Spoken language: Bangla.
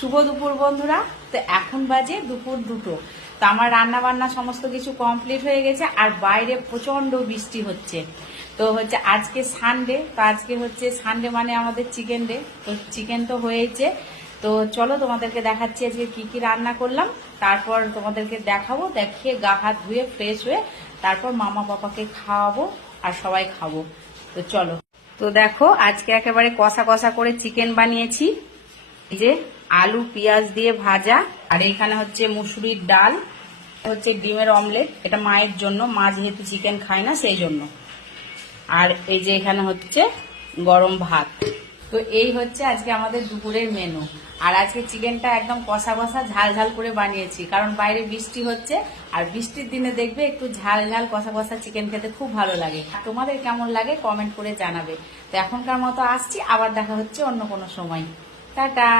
শুভ দুপুর বন্ধুরা। তো এখন বাজে দুপুর 2টো। তো আমার রান্না বান্না সমস্ত কিছু কমপ্লিট হয়ে গেছে, আর বাইরে প্রচন্ড বৃষ্টি হচ্ছে। তো হচ্ছে আজকে সানডে, তো আজকে হচ্ছে সানডে মানে আমাদের চিকেন ডে। তো চিকেন তো হয়েছে। তো চলো তোমাদেরকে দেখাচ্ছি আজকে কি কি রান্না করলাম, তারপর তোমাদেরকে দেখাবো, দেখিয়ে গা হাত ধুয়ে ফ্রেশ হয়ে তারপর মামা পাপাকে খাওয়াবো আর সবাই খাবো। তো চলো। তো দেখো আজকে একেবারে কষা কষা করে চিকেন বানিয়েছি। এই যে আলু পেঁয়াজ দিয়ে ভাজা, আর এখানে হচ্ছে মুসুরির ডাল, হচ্ছে ডিমের অমলেট, এটা মায়ের জন্য, মা যেহেতু চিকেন খায় না সেই জন্য। আর এই যে এখানে হচ্ছে গরম ভাত। তো এই হচ্ছে আজকে আমাদের দুপুরের মেনু। আর আজকে চিকেনটা একদম কষা কষা ঝাল ঝাল করে বানিয়েছি, কারণ বাইরে বৃষ্টি হচ্ছে, আর বৃষ্টির দিনে দেখবে একটু ঝাল ঝাল কষা কষা চিকেন খেতে খুব ভালো লাগে। তোমাদের কেমন লাগে কমেন্ট করে জানাবে। তো এখনকার মতো আসছি, আবার দেখা হচ্ছে অন্য কোনো সময়। টাটা।